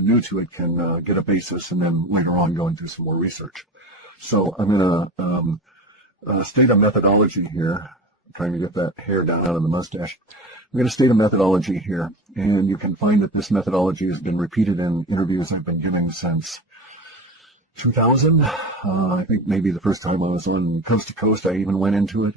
new to it can get a basis and then later on go and do some more research. So I'm going to state a methodology here. I'm trying to get that hair down out of the mustache. I'm going to state a methodology here, and you can find that this methodology has been repeated in interviews I've been giving since 2000. I think maybe the first time I was on Coast to Coast, I even went into it.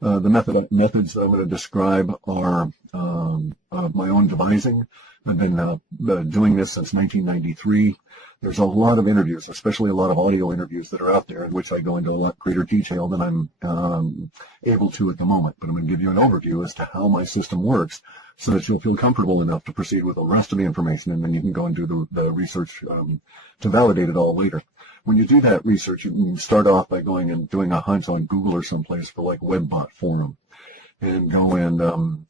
The methods that I'm going to describe are my own devising. I've been doing this since 1993. There's a lot of interviews, especially a lot of audio interviews that are out there in which I go into a lot greater detail than I'm able to at the moment. But I'm going to give you an overview as to how my system works so that you'll feel comfortable enough to proceed with the rest of the information, and then you can go and do the research to validate it all later. When you do that research, you can start off by going and doing a hunt on Google or someplace for like webbot forum and go and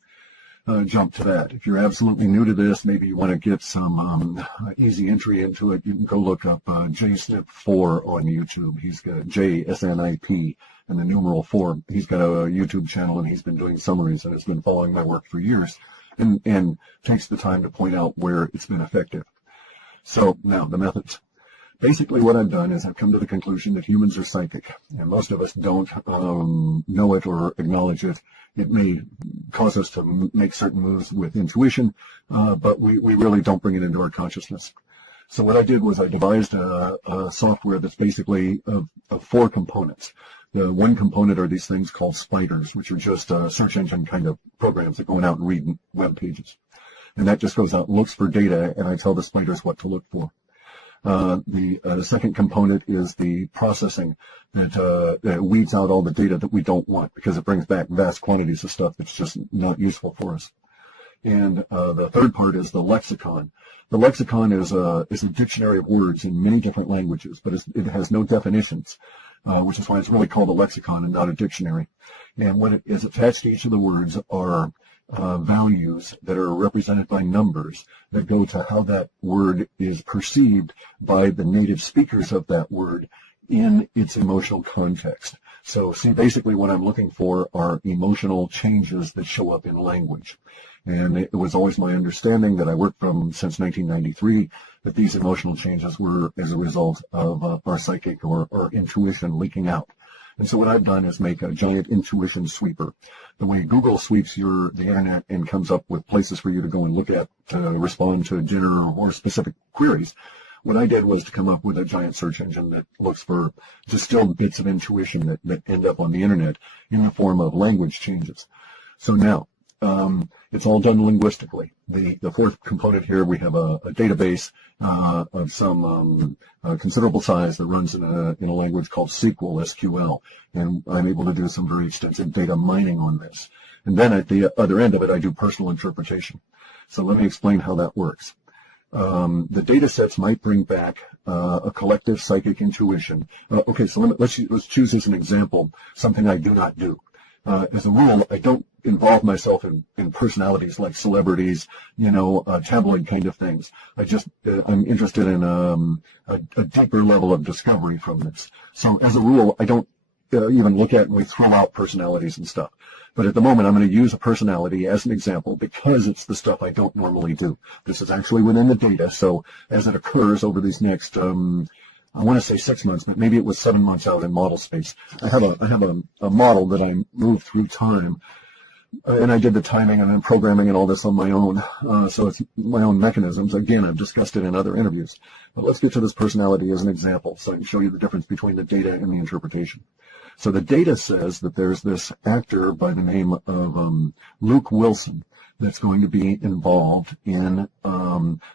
jump to that. If you're absolutely new to this, maybe you want to get some easy entry into it, you can go look up JSNIP4 on YouTube. He's got JSNIP and the numeral 4. He's got a YouTube channel, and he's been doing summaries and has been following my work for years and takes the time to point out where it's been effective. So now the methods. Basically what I've done is I've come to the conclusion that humans are psychic, and most of us don't know it or acknowledge it. It may cause us to make certain moves with intuition, but we really don't bring it into our consciousness. So what I did was I devised a software that's basically of 4 components. The one component are these things called spiders, which are just search engine kind of programs that go out and read web pages. And that just goes out and looks for data, and I tell the spiders what to look for. The second component is the processing that weeds out all the data that we don't want, because it brings back vast quantities of stuff that's just not useful for us. And the third part is the lexicon. The lexicon is a dictionary of words in many different languages, but it has no definitions, which is why it's really called a lexicon and not a dictionary. And what it is attached to each of the words are values that are represented by numbers that go to how that word is perceived by the native speakers of that word in its emotional context. So see, basically what I'm looking for are emotional changes that show up in language. And it was always my understanding that I worked from since 1993 that these emotional changes were as a result of our psychic or intuition leaking out. And so what I've done is make a giant intuition sweeper. The way Google sweeps the internet and comes up with places for you to go and look at to respond to general or specific queries, what I did was to come up with a giant search engine that looks for distilled bits of intuition that end up on the internet in the form of language changes. So now, it's all done linguistically. The fourth component here, we have a database of some considerable size that runs in a language called SQL, and I'm able to do some very extensive data mining on this. And then at the other end of it, I do personal interpretation. So let me explain how that works. The data sets might bring back a collective psychic intuition. Okay, so let's choose as an example something I do not do. As a rule, I don't involve myself in personalities like celebrities, tabloid kind of things. I'm interested in a deeper level of discovery from this. So as a rule, I don't even look at and we throw out personalities and stuff. But at the moment, I'm going to use a personality as an example because it's the stuff I don't normally do. This is actually within the data, so as it occurs over these next I want to say 6 months, but maybe it was 7 months out in model space. I have a model that I moved through time, and I did the timing and then programming and all this on my own. So it's my own mechanisms. Again, I've discussed it in other interviews. But let's get to this personality as an example so I can show you the difference between the data and the interpretation. So the data says that there's this actor by the name of Luke Wilson that's going to be involved in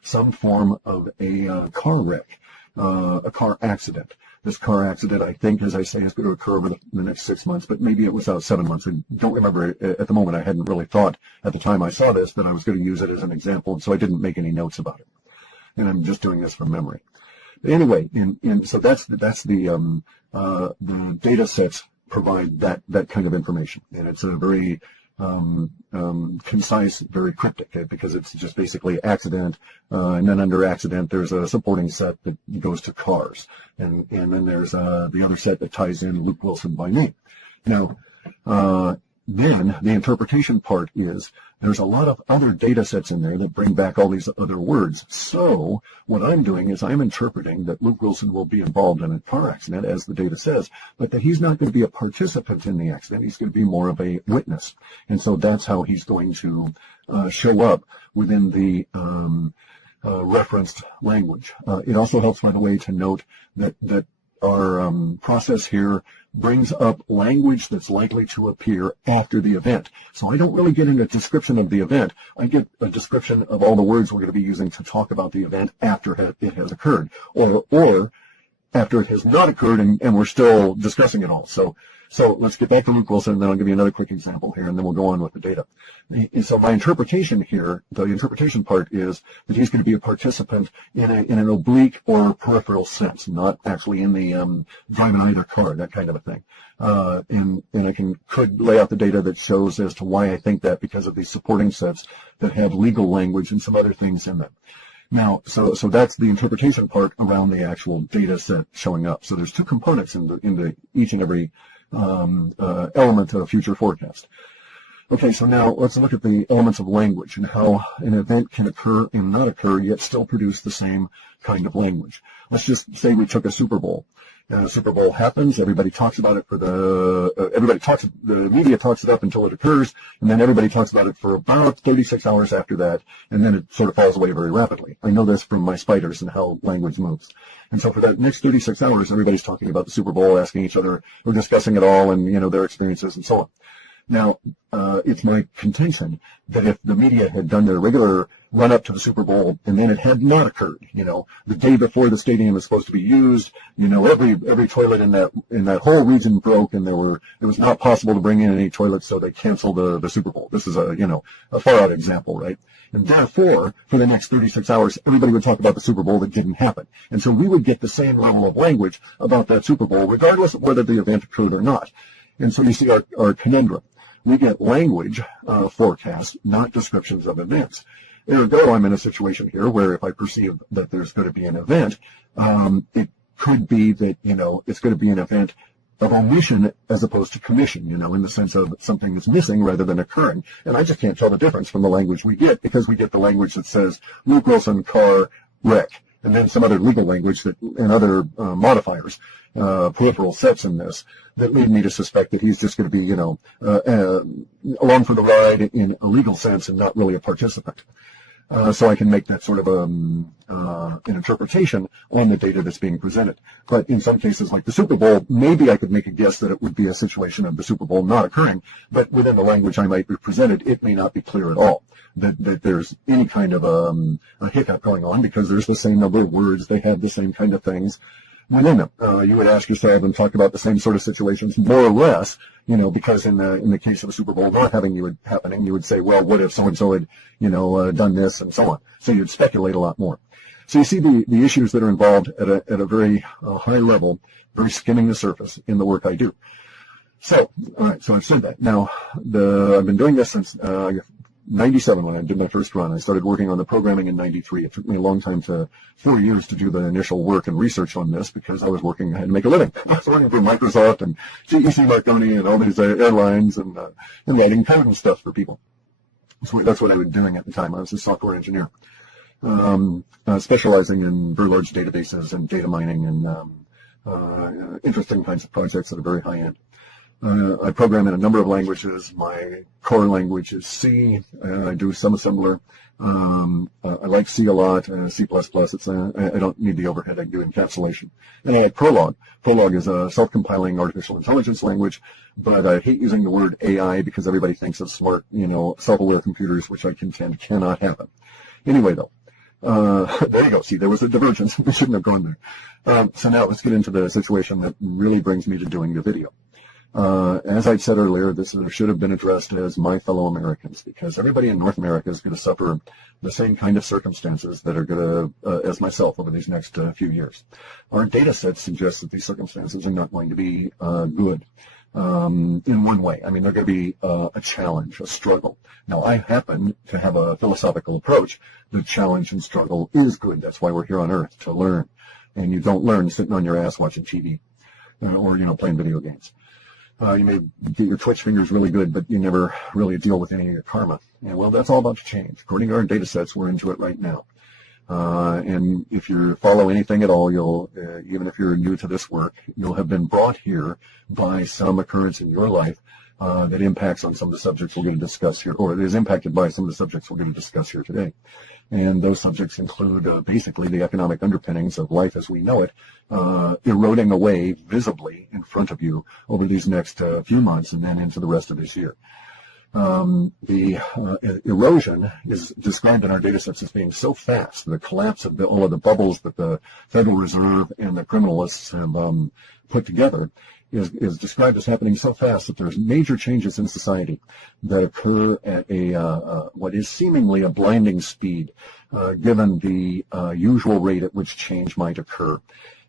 some form of a car wreck. A car accident. This car accident, I think, as I say, is going to occur over the next 6 months, but maybe it was out 7 months. I don't remember at the moment. I hadn't really thought at the time I saw this that I was going to use it as an example, and so I didn't make any notes about it. And I'm just doing this from memory. But anyway, so that's the data sets provide that kind of information, and it's a very concise, very cryptic, because it's just basically accident, and then under accident there's a supporting set that goes to cars, and then there's the other set that ties in Luke Wilson by name. Now, then the interpretation part is there's a lot of other data sets in there that bring back all these other words. So what I'm doing is I'm interpreting that Luke Wilson will be involved in a car accident, as the data says, but that he's not going to be a participant in the accident. He's going to be more of a witness. And so that's how he's going to show up within the referenced language. It also helps, by the way, to note that our process here brings up language that's likely to appear after the event. So I don't really get into a description of the event. I get a description of all the words we're going to be using to talk about the event after it has occurred, or after it has not occurred and we're still discussing it all. So let's get back to Luke Wilson, and then I'll give you another quick example here, and then we'll go on with the data. And so my interpretation here, the interpretation part, is that he's going to be a participant in an oblique or peripheral sense, not actually in the driving either car, that kind of a thing. And I could lay out the data that shows as to why I think that, because of these supporting sets that have legal language and some other things in them. Now, so that's the interpretation part around the actual data set showing up. So there's two components in each and every element of future forecast. Okay, so now let's look at the elements of language and how an event can occur and not occur, yet still produce the same kind of language. Let's just say we took a Super Bowl. And a Super Bowl happens, everybody talks about it the media talks it up until it occurs, and then everybody talks about it for about 36 hours after that, and then it sort of falls away very rapidly. I know this from my spiders and how language moves. And so for that next 36 hours, everybody's talking about the Super Bowl, asking each other, we're discussing it all, and, their experiences and so on. Now, it's my contention that if the media had done their regular run up to the Super Bowl and then it had not occurred, the day before the stadium was supposed to be used, every toilet in that whole region broke, and it was not possible to bring in any toilets, so they canceled the Super Bowl. This is a far out example, right? And therefore, for the next 36 hours, everybody would talk about the Super Bowl that didn't happen. And so we would get the same level of language about that Super Bowl, regardless of whether the event occurred or not. And so you see our conundrum. We get language forecasts, not descriptions of events. Ergo, I'm in a situation here where if I perceive that there's going to be an event, it could be that, it's going to be an event of omission as opposed to commission, in the sense of something that's missing rather than occurring. And I just can't tell the difference from the language we get, because we get the language that says Luke Wilson car wreck, and then some other legal language and other modifiers, peripheral sets in this, that lead me to suspect that he's just going to be, along for the ride in a legal sense and not really a participant. So I can make that sort of an interpretation on the data that's being presented. But in some cases, like the Super Bowl, maybe I could make a guess that it would be a situation of the Super Bowl not occurring, but within the language I might be presented, it may not be clear at all that there's any kind of a hiccup going on, because there's the same number of words, they have the same kind of things within them. You would ask yourself and talk about the same sort of situations, more or less, because in the case of a Super Bowl not happening, you would say, well, what if so-and-so had, done this and so on. So you'd speculate a lot more. So you see the issues that are involved at a very high level, very skimming the surface in the work I do. So, all right, so I've said that. Now, I've been doing this since 97 when I did my first run. I started working on the programming in 93. It took me a long time 4 years to do the initial work and research on this, because I had to make a living. I was working for Microsoft and GEC Marconi and all these airlines and writing code and stuff for people. So that's what I was doing at the time. I was a software engineer, specializing in very large databases and data mining and interesting kinds of projects that are very high end. I program in a number of languages. My core language is C. I do some assembler. I like C a lot. C++. I don't need the overhead. I do encapsulation. And I like Prolog. Prolog is a self-compiling artificial intelligence language, but I hate using the word AI because everybody thinks of smart, self-aware computers, which I contend cannot happen. Anyway, though. There you go. See, there was a divergence. We shouldn't have gone there. So now let's get into the situation that really brings me to doing the video. As I said earlier, this should have been addressed as my fellow Americans, because everybody in North America is going to suffer the same kind of circumstances that are going to, as myself, over these next few years. Our data set suggests that these circumstances are not going to be good in one way. I mean, they're going to be a challenge, a struggle. Now, I happen to have a philosophical approach. The challenge and struggle is good. That's why we're here on Earth, to learn. And you don't learn sitting on your ass watching TV or, playing video games. You may get your twitch fingers really good, but you never really deal with any of your karma. And well, that's all about to change. According to our data sets, we're into it right now. And if you follow anything at all, you'll, even if you're new to this work, you'll have been brought here by some occurrence in your life that impacts on some of the subjects we're going to discuss here, or is impacted by some of the subjects we're going to discuss here today. And those subjects include basically the economic underpinnings of life as we know it, eroding away visibly in front of you over these next few months and then into the rest of this year. The erosion is described in our data sets as being so fast, the collapse of all of the bubbles that the Federal Reserve and the criminalists have put together is described as happening so fast that there's major changes in society that occur at what is seemingly a blinding speed, given the usual rate at which change might occur.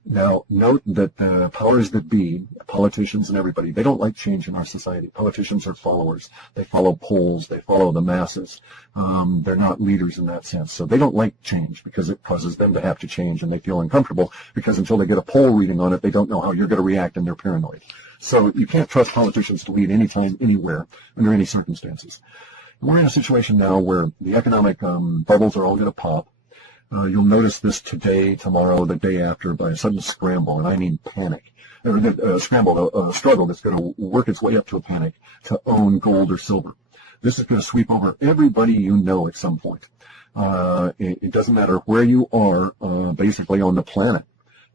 Now, note that the powers that be, politicians and everybody, they don't like change in our society. Politicians are followers. They follow polls. They follow the masses. They're not leaders in that sense. So they don't like change because it causes them to have to change, and they feel uncomfortable because until they get a poll reading on it, they don't know how you're going to react, and they're paranoid. So you can't trust politicians to lead anytime, anywhere, under any circumstances. We're in a situation now where the economic bubbles are all going to pop. You'll notice this today, tomorrow, the day after, by a sudden scramble, and I mean panic. Or a struggle that's going to work its way up to a panic to own gold or silver. This is going to sweep over everybody you know at some point. It doesn't matter where you are, basically on the planet,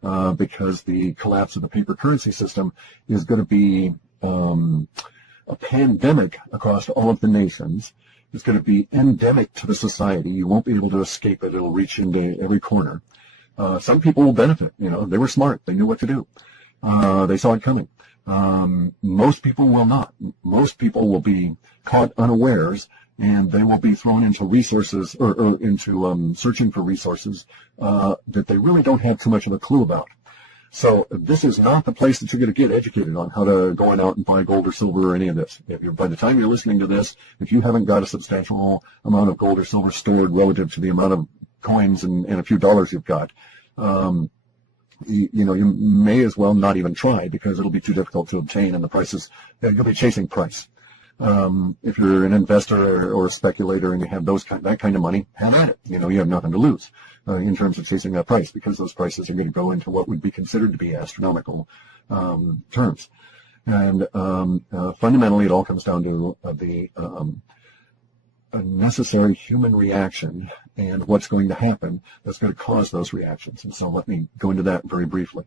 because the collapse of the paper currency system is going to be a pandemic across all of the nations. It's going to be endemic to the society. You won't be able to escape it. It'll reach into every corner. Some people will benefit. You know, they were smart. They knew what to do. They saw it coming. Most people will not. Most people will be caught unawares, and they will be thrown into resources or into searching for resources that they really don't have too much of a clue about. So this is not the place that you're going to get educated on how to go out and buy gold or silver or any of this. By the time you're listening to this, if you haven't got a substantial amount of gold or silver stored relative to the amount of coins and a few dollars you've got, you may as well not even try because it'll be too difficult to obtain, and the prices, you'll be chasing price. If you're an investor or a speculator and you have that kind of money, have at it. You have nothing to lose in terms of chasing that price, because those prices are going to go into what would be considered to be astronomical terms. And fundamentally, it all comes down to a necessary human reaction and what's going to happen that's going to cause those reactions. And so let me go into that very briefly.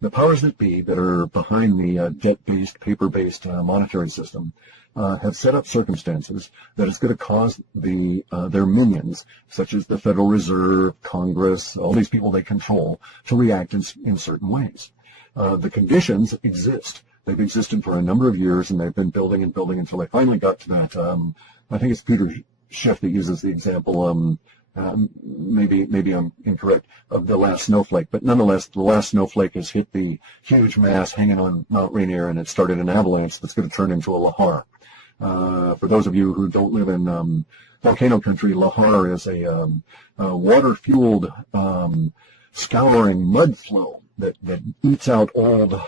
The powers that be that are behind the debt-based, paper-based monetary system have set up circumstances that is going to cause their minions, such as the Federal Reserve, Congress, all these people they control, to react in certain ways. The conditions exist. They've existed for a number of years, and they've been building and building until they finally got to that. I think it's Peter Schiff that uses the example. Maybe I'm incorrect, of the last snowflake, but nonetheless, the last snowflake has hit the huge mass hanging on Mount Rainier, and it started an avalanche that's going to turn into a lahar. For those of you who don't live in volcano country, lahar is a water-fueled scouring mud flow that eats out old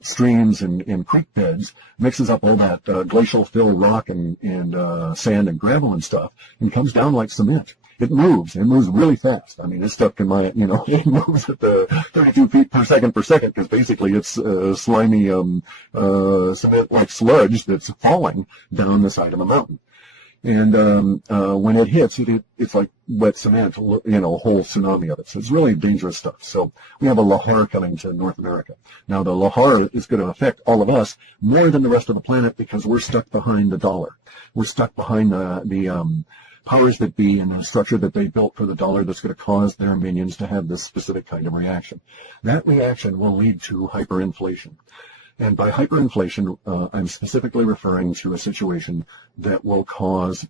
streams and creek beds, mixes up all that glacial fill rock and sand and gravel and stuff, and comes down like cement. It moves really fast. I mean, this stuff can, it moves at 32 feet per second because basically it's slimy cement-like sludge that's falling down the side of a mountain. And when it hits, it's like wet cement, a whole tsunami of it. So it's really dangerous stuff. So we have a lahar coming to North America. Now, the lahar is going to affect all of us more than the rest of the planet because we're stuck behind the dollar. We're stuck behind the powers that be and the structure that they built for the dollar that's going to cause their minions to have this specific kind of reaction. That reaction will lead to hyperinflation. And by hyperinflation, I'm specifically referring to a situation that will cause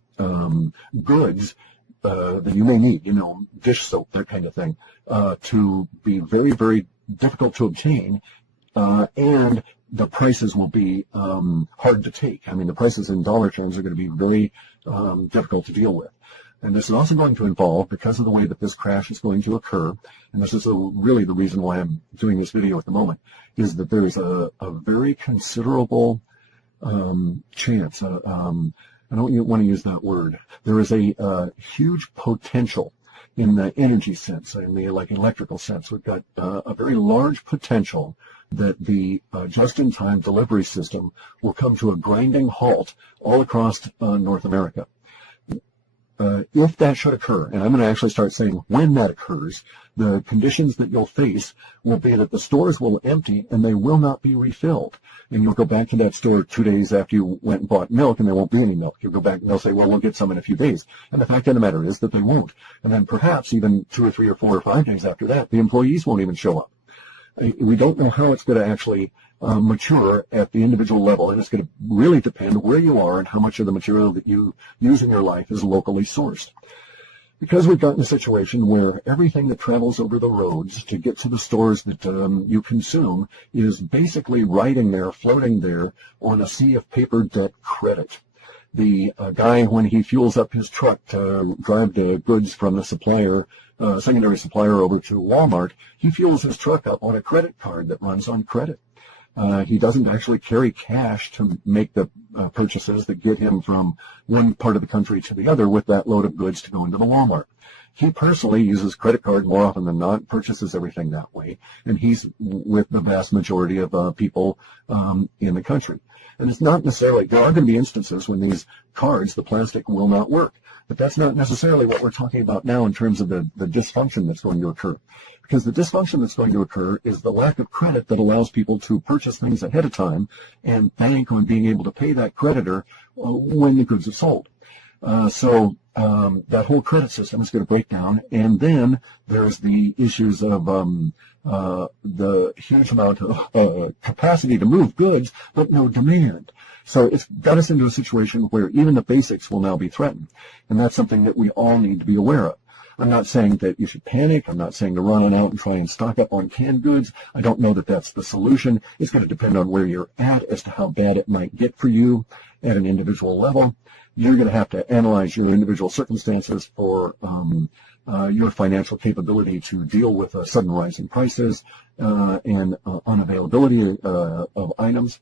goods that you may need, dish soap, that kind of thing, to be very, very difficult to obtain, and the prices will be hard to take. I mean, the prices in dollar terms are going to be very difficult to deal with. And this is also going to involve, because of the way that this crash is going to occur, and this is really the reason why I'm doing this video at the moment, is that there is a very considerable chance, I don't want to use that word, there is a huge potential in the energy sense, in the electrical sense. We've got a very large potential that the just-in-time delivery system will come to a grinding halt all across North America. If that should occur, and I'm going to actually start saying when that occurs, the conditions that you'll face will be that the stores will empty and they will not be refilled. And you'll go back to that store 2 days after you went and bought milk and there won't be any milk. You'll go back and they'll say, well, we'll get some in a few days. And the fact of the matter is that they won't. And then perhaps even 2 or 3 or 4 or 5 days after that, the employees won't even show up. We don't know how it's going to actually mature at the individual level, and it's going to really depend where you are and how much of the material that you use in your life is locally sourced. Because we've gotten a situation where everything that travels over the roads to get to the stores that you consume is basically riding there, floating there on a sea of paper debt credit. The guy, when he fuels up his truck to drive the goods from the supplier, secondary supplier over to Walmart, he fuels his truck up on a credit card that runs on credit. He doesn't actually carry cash to make the purchases that get him from one part of the country to the other with that load of goods to go into the Walmart. He personally uses credit card more often than not, purchases everything that way, and he's with the vast majority of people in the country. And it's not necessarily, there are going to be instances when these cards, the plastic, will not work. But that's not necessarily what we're talking about now in terms of the dysfunction that's going to occur. Because the dysfunction that's going to occur is the lack of credit that allows people to purchase things ahead of time and bank on being able to pay that creditor when the goods are sold. So that whole credit system is going to break down. And then there's the issues of the huge amount of capacity to move goods, but no demand. So it's got us into a situation where even the basics will now be threatened. And that's something that we all need to be aware of. I'm not saying that you should panic. I'm not saying to run on out and try and stock up on canned goods. I don't know that that's the solution. It's going to depend on where you're at as to how bad it might get for you at an individual level. You're going to have to analyze your individual circumstances for your financial capability to deal with a sudden rise in prices and unavailability of items.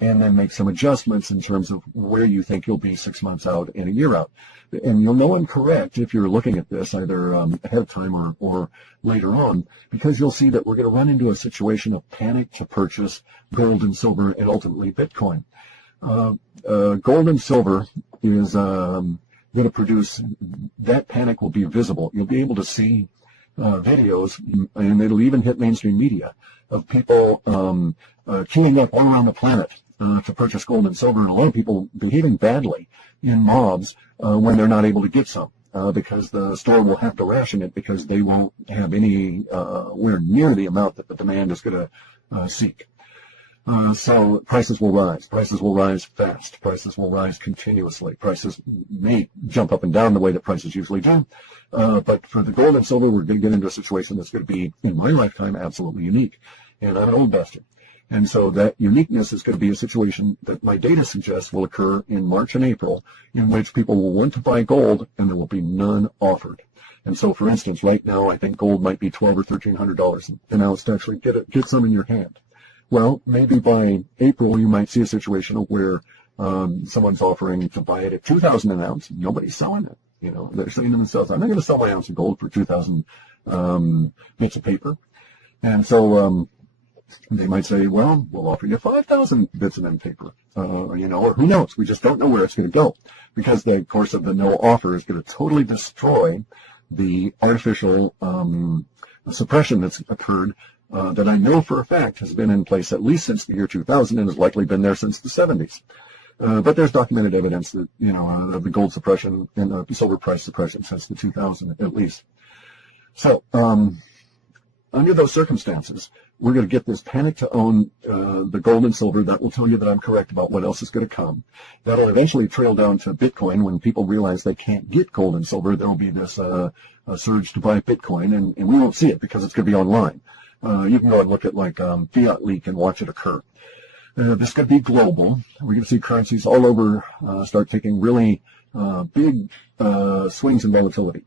And then make some adjustments in terms of where you think you'll be 6 months out and a year out. And you'll know I'm correct if you're looking at this either ahead of time or later on, because you'll see that we're going to run into a situation of panic to purchase gold and silver and ultimately Bitcoin. Gold and silver is going to produce, that panic will be visible. You'll be able to see videos, and it'll even hit mainstream media, of people queuing up all around the planet to purchase gold and silver, and a lot of people behaving badly in mobs when they're not able to get some because the store will have to ration it because they won't have anywhere near the amount that the demand is going to seek. So prices will rise. Prices will rise fast. Prices will rise continuously. Prices may jump up and down the way that prices usually do. But for the gold and silver, we're going to get into a situation that's going to be, in my lifetime, absolutely unique. And I'm an old bastard. And so that uniqueness is going to be a situation that my data suggests will occur in March and April, in which people will want to buy gold and there will be none offered. And so, for instance, right now, I think gold might be $1,200 or $1,300 an ounce to actually get some in your hand. Well, maybe by April, you might see a situation where someone's offering to buy it at $2,000 an ounce. Nobody's selling it. You know, they're saying to themselves, I'm not going to sell my ounce of gold for 2,000 bits of paper. And so they might say, well, we'll offer you 5,000 bits of M paper, or who knows? We just don't know where it's going to go, because the course of the no offer is going to totally destroy the artificial suppression that's occurred that I know for a fact has been in place at least since the year 2000 and has likely been there since the 70s. But there's documented evidence that, of the gold suppression and the silver price suppression since the 2000 at least. So, under those circumstances, we're going to get this panic to own the gold and silver. That will tell you that I'm correct about what else is going to come. That'll eventually trail down to Bitcoin. When people realize they can't get gold and silver, there will be this surge to buy Bitcoin, and we won't see it because it's going to be online. You can go and look at Fiat Leak and watch it occur. This could be global. We're going to see currencies all over start taking really big swings in volatility.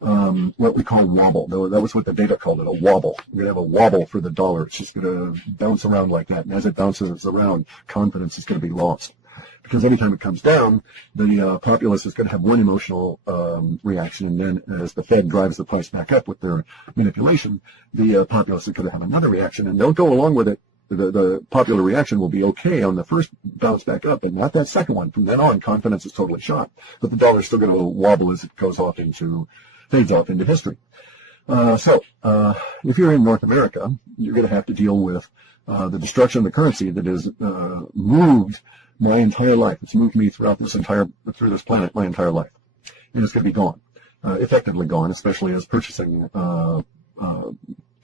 What we call wobble. That was what the data called it, a wobble. We're going to have a wobble for the dollar. It's just going to bounce around like that. And as it bounces around, confidence is going to be lost. Because every time it comes down, the populace is going to have one emotional reaction, and then as the Fed drives the price back up with their manipulation, the populace is going to have another reaction, and they'll go along with it. The popular reaction will be okay on the first bounce back up, and not that second one. From then on, confidence is totally shot, but the dollar is still going to wobble as it fades off into history. So if you're in North America, you're going to have to deal with the destruction of the currency that has moved my entire life. It's moved me through this planet my entire life. And it's going to be gone, effectively gone, especially as purchasing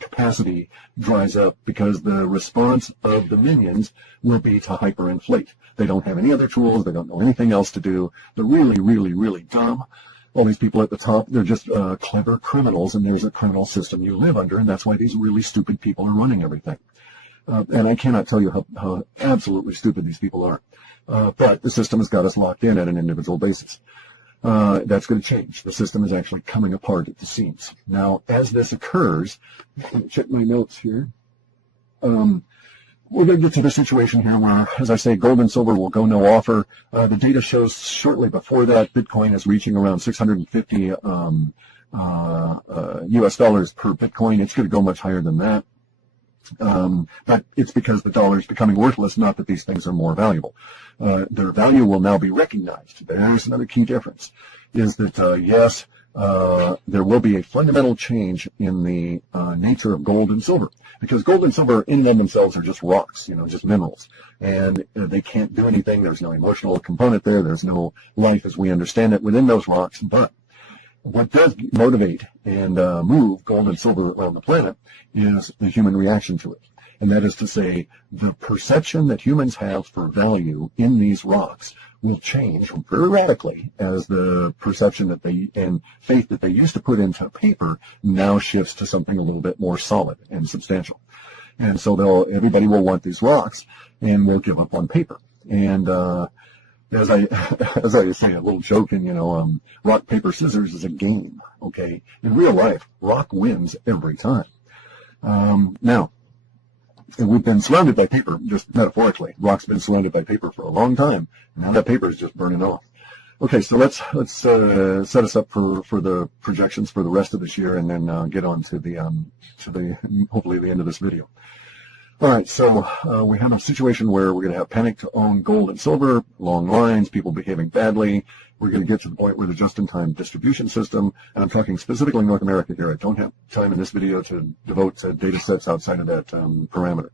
capacity dries up, because the response of the minions will be to hyperinflate. They don't have any other tools. They don't know anything else to do. They're really, really, really dumb. All these people at the top, they're just clever criminals, and there's a criminal system you live under, and that's why these really stupid people are running everything. And I cannot tell you how absolutely stupid these people are. But the system has got us locked in at an individual basis. That's going to change. The system is actually coming apart at the seams. Now, as this occurs, let me check my notes here. We're going to get to the situation here where, as I say, gold and silver will go no offer. The data shows shortly before that, Bitcoin is reaching around 650 US dollars per Bitcoin. It's going to go much higher than that. But it's because the dollar is becoming worthless, not that these things are more valuable. Their value will now be recognized. There's another key difference, is that, yes, there will be a fundamental change in the nature of gold and silver, because gold and silver in and of themselves are just rocks, just minerals, and they can't do anything. There's no emotional component there. There's no life as we understand it within those rocks. But what does motivate and move gold and silver around the planet is the human reaction to it. And that is to say, the perception that humans have for value in these rocks will change very radically as the perception that and faith that they used to put into paper now shifts to something a little bit more solid and substantial. And so everybody will want these rocks and will give up on paper. And as I say, a little joking, rock, paper, scissors is a game, okay? In real life, rock wins every time. Now, we've been surrounded by paper, just metaphorically. Rock's been surrounded by paper for a long time. Now that paper is just burning off. Okay, so let's set us up for the projections for the rest of this year, and then get on to the hopefully the end of this video. All right, so we have a situation where we're going to have panic to own gold and silver, long lines, people behaving badly. We're going to get to the point where the just-in-time distribution system, and I'm talking specifically North America here. I don't have time in this video to devote to data sets outside of that parameter.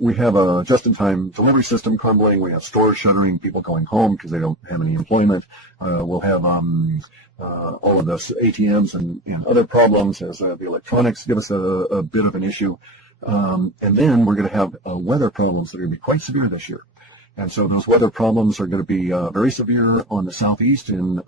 We have a just-in-time delivery system crumbling. We have stores shuttering, people going home because they don't have any employment. We'll have all of this ATMs and other problems as the electronics give us a bit of an issue. And then we're going to have weather problems that are going to be quite severe this year. And so those weather problems are going to be very severe on the southeast in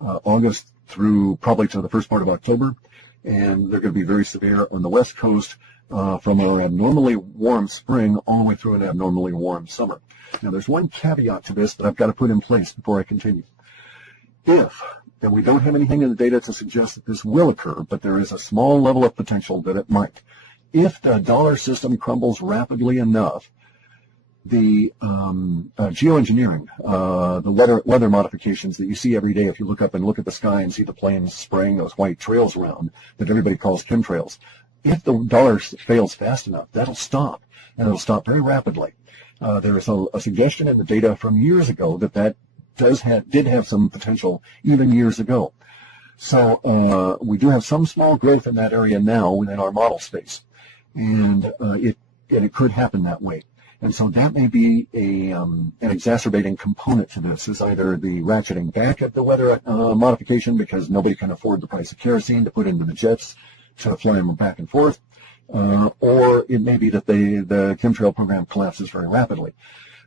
August through probably to the first part of October. And they're going to be very severe on the west coast from our abnormally warm spring all the way through an abnormally warm summer. Now, there's one caveat to this that I've got to put in place before I continue. And we don't have anything in the data to suggest that this will occur, but there is a small level of potential that it might. If the dollar system crumbles rapidly enough, the geoengineering, the weather modifications that you see every day if you look up and look at the sky and see the planes spraying those white trails around that everybody calls chemtrails, if the dollar fails fast enough, that'll stop, and it'll stop very rapidly. There is a suggestion in the data from years ago that did have some potential even years ago. So we do have some small growth in that area now within our model space, and it could happen that way. And so that may be an exacerbating component to this, is either the ratcheting back of the weather modification because nobody can afford the price of kerosene to put into the jets to fly them back and forth, or it may be that the chemtrail program collapses very rapidly.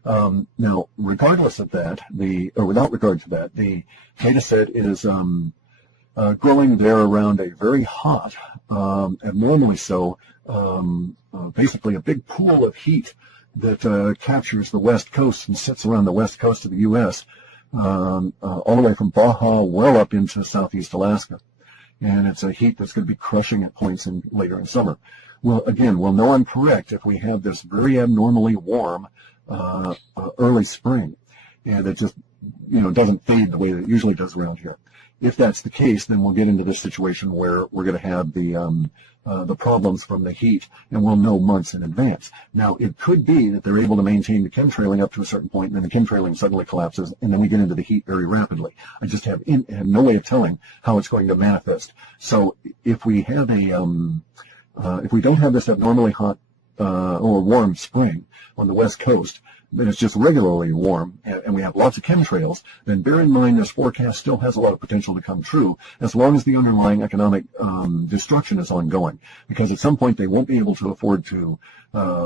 Now, regardless of that, or without regard to that, the data set is growing there around a very hot, abnormally so, basically a big pool of heat that captures the west coast and sits around the west coast of the U.S. all the way from Baja well up into southeast Alaska. And it's a heat that's going to be crushing at points later in summer. Well, again, we'll know I'm correct if we have this very abnormally warm early spring, and it just doesn't fade the way that it usually does around here. If that's the case, then we'll get into this situation where we're going to have the problems from the heat, and we'll know months in advance. Now, it could be that they're able to maintain the chemtrailing up to a certain point, and then the chemtrailing suddenly collapses, and then we get into the heat very rapidly. I just have no way of telling how it's going to manifest. So if we have if we don't have this abnormally hot or warm spring on the west coast, then it's just regularly warm, and we have lots of chemtrails, then bear in mind this forecast still has a lot of potential to come true as long as the underlying economic destruction is ongoing, because at some point they won't be able to afford to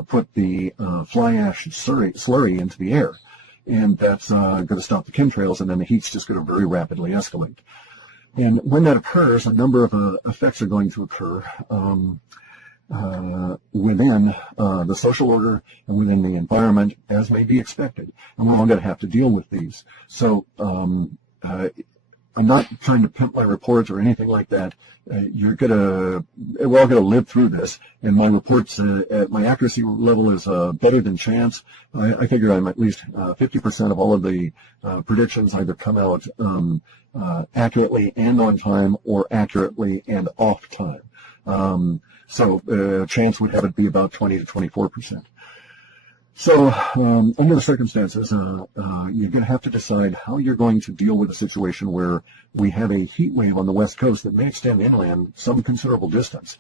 put the fly ash slurry into the air, and that's going to stop the chemtrails, and then the heat's just going to very rapidly escalate. And when that occurs, a number of effects are going to occur within the social order and within the environment, as may be expected. And we're all going to have to deal with these. So I'm not trying to pimp my reports or anything like that. We're all going to live through this. And my reports, my accuracy level is better than chance. I figure I'm at least 50% of all of the predictions either come out accurately and on time, or accurately and off time. So chance would have it be about 20 to 24%. So under the circumstances, you're going to have to decide how you're going to deal with a situation where we have a heat wave on the west coast that may extend inland some considerable distance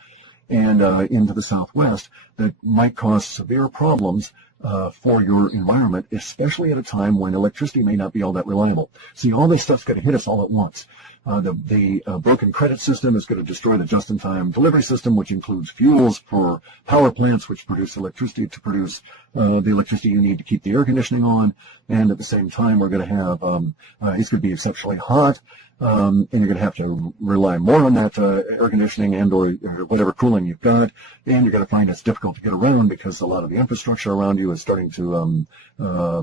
and into the southwest that might cause severe problems for your environment, especially at a time when electricity may not be all that reliable. See, all this stuff's going to hit us all at once. The broken credit system is going to destroy the just-in-time delivery system, which includes fuels for power plants, which produce electricity to produce the electricity you need to keep the air conditioning on. And at the same time, we're going to have it's going to be exceptionally hot, and you're going to have to rely more on that air conditioning and or whatever cooling you've got. And you're going to find it's difficult to get around because a lot of the infrastructure around you is starting to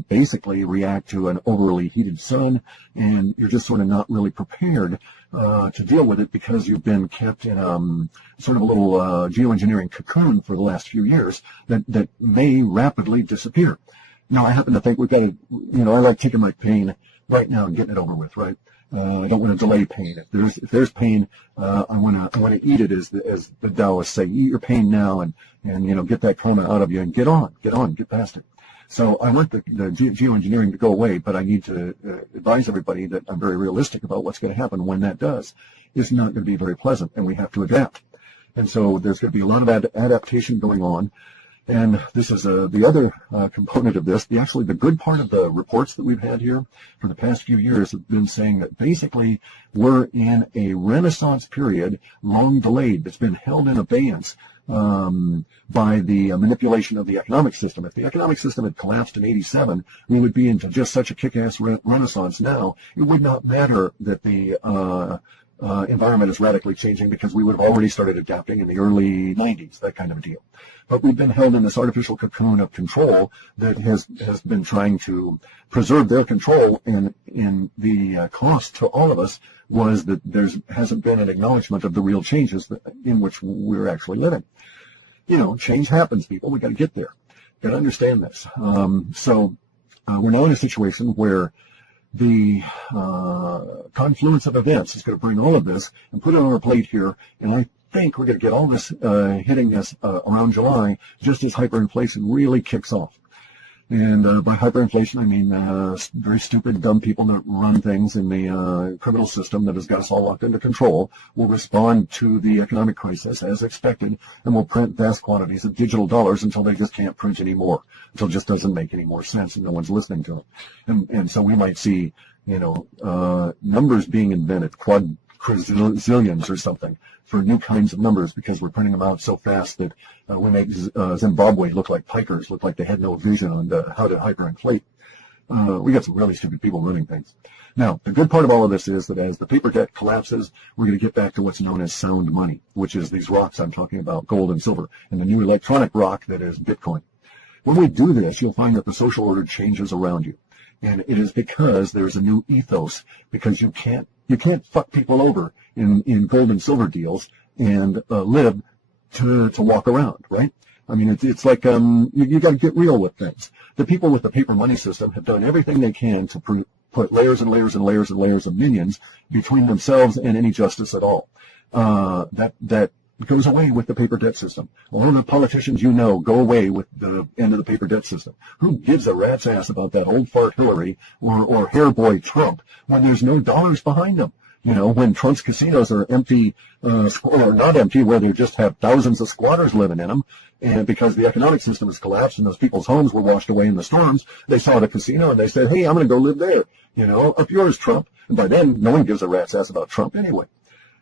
basically react to an overly heated sun, and you're just sort of not really prepared to deal with it because you've been kept in sort of a little geoengineering cocoon for the last few years that may rapidly disappear. Now, I happen to think we've got to, I like taking my pain right now and getting it over with, right? I don't want to delay pain. If there's pain, I want to eat it, as the Taoists say. Eat your pain now, and get that karma out of you, and get past it. So I want the geoengineering to go away, but I need to advise everybody that I'm very realistic about what's going to happen when that does. It's not going to be very pleasant, and we have to adapt. And so there's going to be a lot of adaptation going on. And this is the other component of this. The good part of the reports that we've had here for the past few years have been saying that basically we're in a renaissance period, long delayed, that's been held in abeyance by the manipulation of the economic system. If the economic system had collapsed in '87, we would be into just such a kick-ass renaissance now. It would not matter that the environment is radically changing, because we would have already started adapting in the early 90s, that kind of a deal. But we've been held in this artificial cocoon of control that has been trying to preserve their control, and in the cost to all of us was that hasn't been an acknowledgement of the real changes in which we're actually living. Change happens, people. We've got to get there. Got to understand this. So we're now in a situation where the confluence of events is going to bring all of this and put it on our plate here, and I think we're going to get all this hitting us around July, just as hyperinflation really kicks off. And by hyperinflation, I mean very stupid, dumb people that run things in the criminal system that has got us all locked into control will respond to the economic crisis as expected, and will print vast quantities of digital dollars until they just can't print anymore, until it just doesn't make any more sense and no one's listening to them. And so we might see, numbers being invented, quadrillions or something, for new kinds of numbers, because we're printing them out so fast that we make Zimbabwe look like pikers, look like they had no vision on how to hyperinflate. We got some really stupid people running things. Now, the good part of all of this is that as the paper debt collapses, we're going to get back to what's known as sound money, which is these rocks I'm talking about, gold and silver, and the new electronic rock that is Bitcoin. When we do this, you'll find that the social order changes around you. And it is because there's a new ethos, because you can't fuck people over in gold and silver deals and live to walk around, right? I mean, it's like you got to get real with things. The people with the paper money system have done everything they can to put layers and layers and layers and layers of minions between themselves and any justice at all. That goes away with the paper debt system. All of the politicians you know go away with the end of the paper debt system. Who gives a rat's ass about that old fart Hillary or hair boy Trump when there's no dollars behind them? You know, when Trump's casinos are empty, or not empty, where they just have thousands of squatters living in them, and because the economic system has collapsed and those people's homes were washed away in the storms, they saw the casino and they said, hey, I'm going to go live there. You know, up yours, Trump. And by then, no one gives a rat's ass about Trump anyway.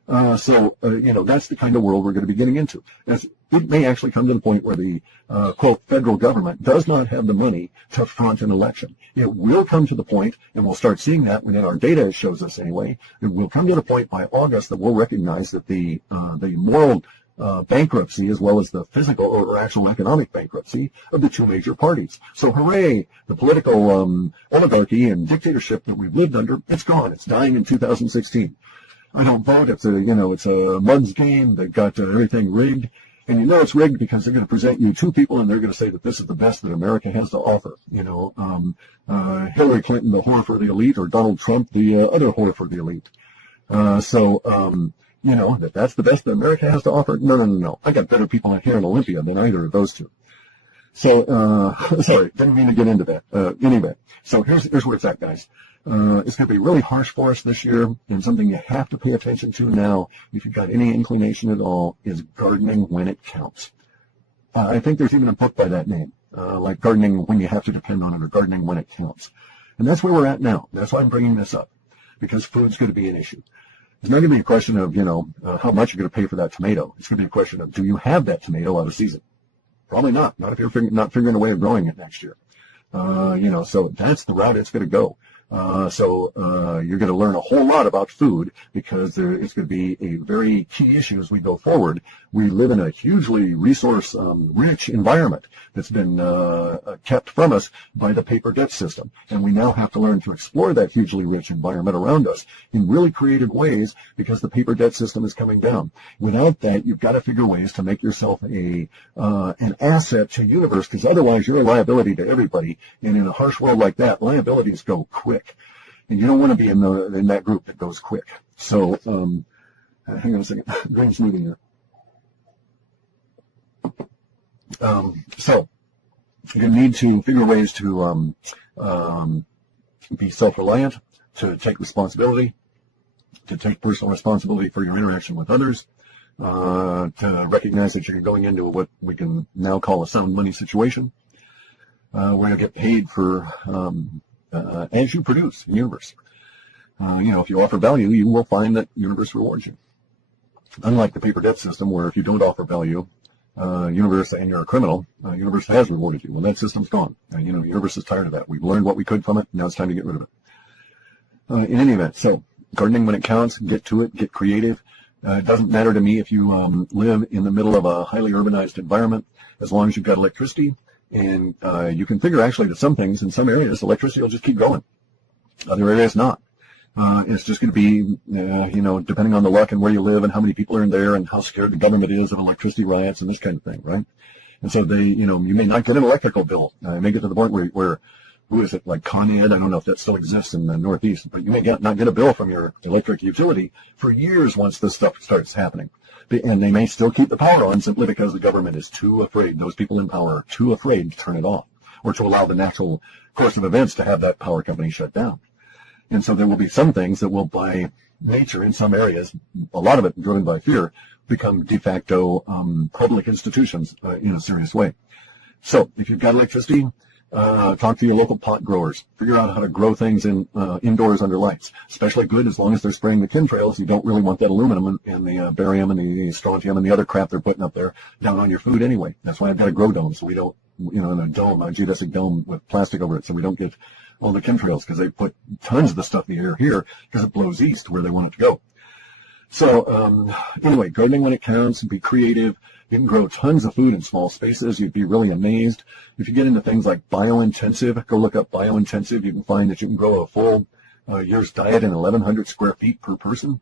You know, that's the kind of world we're going to be getting into. As it may actually come to the point where the, quote, federal government does not have the money to front an election. It will come to the point, and we'll start seeing that within our data shows us anyway, it will come to the point by August that we'll recognize that the moral bankruptcy as well as the physical or actual economic bankruptcy of the two major parties. So hooray, the political oligarchy and dictatorship that we've lived under, it's gone. It's dying in 2016. I don't vote. It's a mud's game. They've got everything rigged. And you know it's rigged because they're going to present you two people and they're going to say that this is the best that America has to offer. You know, Hillary Clinton, the whore for the elite, or Donald Trump, the other whore for the elite. You know, that's the best that America has to offer. No. I got better people here in Olympia than either of those two. So, sorry, didn't mean to get into that. Anyway, so here's where it's at, guys. It's going to be really harsh for us this year, and something you have to pay attention to now, if you've got any inclination at all, is gardening when it counts. I think there's even a book by that name, like Gardening When You Have to Depend on It, or Gardening When It Counts. And that's where we're at now. That's why I'm bringing this up, because food's going to be an issue. It's not going to be a question of, you know, how much you're going to pay for that tomato. It's going to be a question of, do you have that tomato out of season? Probably not. Not if you're not figuring a way of growing it next year. You know, so that's the route it's going to go. You're going to learn a whole lot about food because it's going to be a very key issue as we go forward. We live in a hugely resource-rich environment that's been kept from us by the paper debt system. And we now have to learn to explore that hugely rich environment around us in really creative ways because the paper debt system is coming down. Without that, you've got to figure ways to make yourself an asset to the universe, because otherwise you're a liability to everybody. And in a harsh world like that, liabilities go quick. And you don't want to be in that group that goes quick. So, hang on a second. Brain's moving here. So you need to figure ways to be self-reliant, to take responsibility, to take personal responsibility for your interaction with others, to recognize that you're going into what we can now call a sound money situation, where you get paid for as you produce in the universe. You know, if you offer value, you will find that universe rewards you. Unlike the paper debt system, where if you don't offer value, universe and you're a criminal, universe has rewarded you. Well, that system's gone. You know, universe is tired of that. We've learned what we could from it. Now it's time to get rid of it. In any event, so gardening when it counts, get to it, get creative. It doesn't matter to me if you live in the middle of a highly urbanized environment, as long as you've got electricity. And you can figure actually that some things in some areas, electricity will just keep going. Other areas not. It's just going to be, you know, depending on the luck and where you live and how many people are in there and how scared the government is of electricity riots and this kind of thing, right? And so you know, you may not get an electrical bill. You may get to the point where who is it, like Con Ed? I don't know if that still exists in the Northeast, but you may not get a bill from your electric utility for years once this stuff starts happening. And they may still keep the power on simply because the government is too afraid. Those people in power are too afraid to turn it off or to allow the natural course of events to have that power company shut down. And so there will be some things that will, by nature in some areas, a lot of it driven by fear, become de facto public institutions in a serious way. So if you've got electricity, talk to your local pot growers. Figure out how to grow things indoors under lights. Especially good as long as they're spraying the chemtrails. You don't really want that aluminum and the barium and the strontium and the other crap they're putting up there down on your food anyway. That's why I've got a grow dome, so we don't, you know, in a dome, a geodesic dome with plastic over it, so we don't get all the chemtrails, because they put tons of the stuff in the air here because it blows east where they want it to go. So anyway, gardening when it counts, be creative. You can grow tons of food in small spaces. You'd be really amazed. If you get into things like biointensive, go look up biointensive. You can find that you can grow a full year's diet in 1,100 square feet per person.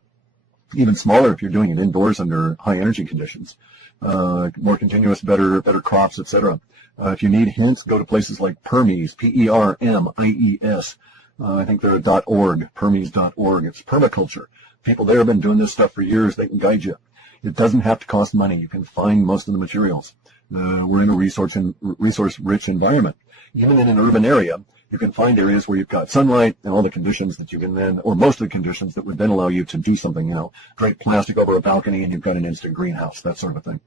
Even smaller if you're doing it indoors under high energy conditions. More continuous, better crops, etc. If you need hints, go to places like Permies, P-E-R-M-I-E-S. I think they're .org, Permies.org. It's permaculture. People there have been doing this stuff for years. They can guide you. It doesn't have to cost money. You can find most of the materials. We're in a resource-rich environment. Even in an urban area, you can find areas where you've got sunlight and all the conditions that you can then, or most of the conditions that would then allow you to do something, drape plastic over a balcony and you've got an instant greenhouse, that sort of thing.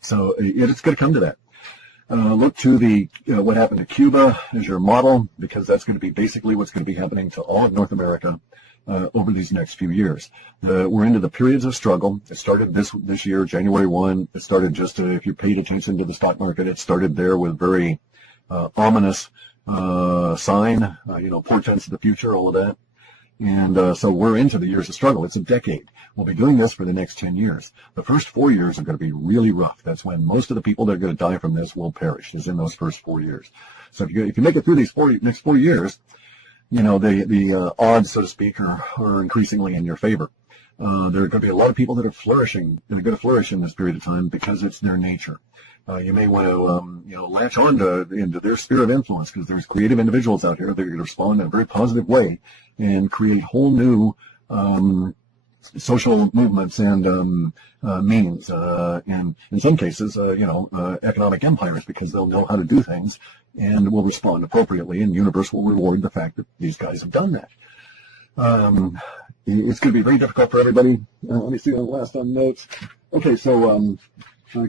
So it's going to come to that. Look to what happened to Cuba as your model, because that's going to be basically what's going to be happening to all of North America over these next few years. We're into the periods of struggle. It started this year, January 1. It started just if you paid attention to the stock market, it started there with very ominous sign, portents of the future, all of that. And so we're into the years of struggle. It's a decade. We'll be doing this for the next 10 years. The first 4 years are going to be really rough. That's when most of the people that are going to die from this will perish, is in those first 4 years. So if you make it through these next 4 years, the odds, so to speak, are increasingly in your favor. There are going to be a lot of people that are flourishing, that are going to flourish in this period of time because it's their nature. You may want to, latch on into their sphere of influence, because there's creative individuals out here that are going to respond in a very positive way and create whole new social movements and means, and in some cases, economic empires, because they'll know how to do things and will respond appropriately, and the universe will reward the fact that these guys have done that. It's going to be very difficult for everybody. Let me see the last on notes. Okay, so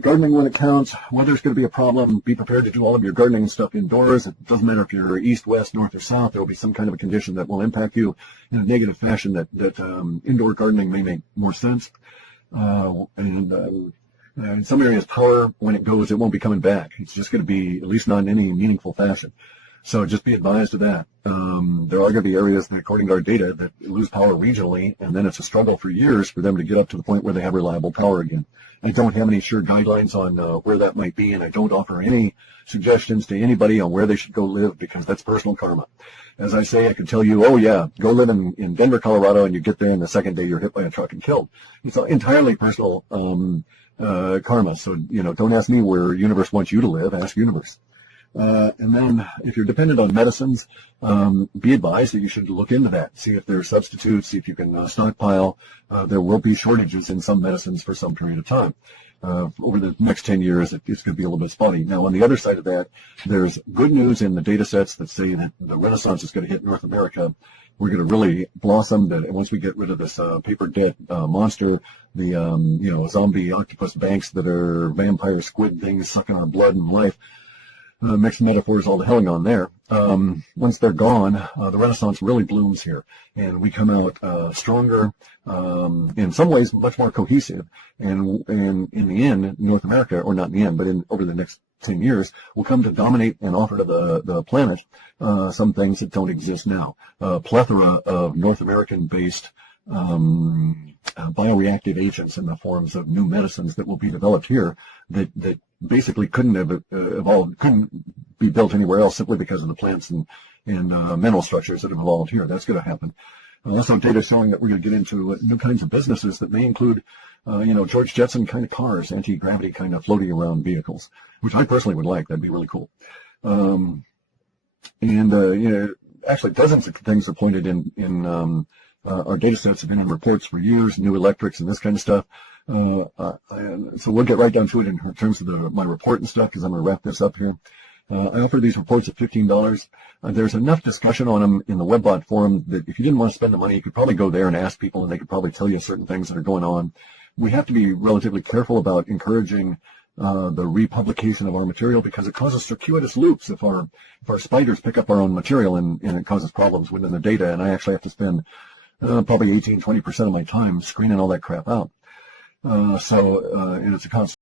gardening when it counts. Weather's going to be a problem. Be prepared to do all of your gardening stuff indoors. It doesn't matter if you're east, west, north, or south. There will be some kind of a condition that will impact you in a negative fashion that indoor gardening may make more sense. In some areas, power, when it goes, it won't be coming back. It's just going to be, at least not in any meaningful fashion. So just be advised of that. There are going to be areas that, according to our data, that lose power regionally, and then it's a struggle for years for them to get up to the point where they have reliable power again. I don't have any sure guidelines on where that might be, and I don't offer any suggestions to anybody on where they should go live, because that's personal karma. As I say, I can tell you, oh yeah, go live in Denver, Colorado, and you get there, and the second day you're hit by a truck and killed. It's entirely personal karma. So, don't ask me where universe wants you to live. Ask universe. And then if you're dependent on medicines, be advised that you should look into that. See if there are substitutes, see if you can stockpile. There will be shortages in some medicines for some period of time. Over the next 10 years, it's going to be a little bit spotty. Now, on the other side of that, there's good news in the data sets that say that the Renaissance is going to hit North America. We're going to really blossom. That once we get rid of this paper debt monster, the zombie octopus banks that are vampire squid things sucking our blood and life. Mixed metaphors all the helling on there. Once they're gone, the Renaissance really blooms here, and we come out stronger, in some ways much more cohesive, and in the end, North America, or not in the end, but over the next 10 years, will come to dominate and offer to the planet some things that don't exist now. A plethora of North American-based bioreactive agents in the forms of new medicines that will be developed here that basically couldn't have evolved, couldn't be built anywhere else, simply because of the plants and mineral structures that have evolved here. That's going to happen. Also, data showing that we're going to get into new kinds of businesses that may include, George Jetson kind of cars, anti-gravity kind of floating around vehicles, which I personally would like. That'd be really cool. Actually, dozens of things are pointed in our data sets have been in reports for years, new electrics and this kind of stuff. So we'll get right down to it in terms of my report and stuff, because I'm going to wrap this up here. I offer these reports at $15. There's enough discussion on them in the webbot forum that if you didn't want to spend the money, you could probably go there and ask people, and they could probably tell you certain things that are going on. We have to be relatively careful about encouraging the republication of our material, because it causes circuitous loops if our spiders pick up our own material, and it causes problems within the data, and I actually have to spend probably 18-20% of my time screening all that crap out. And it's a constant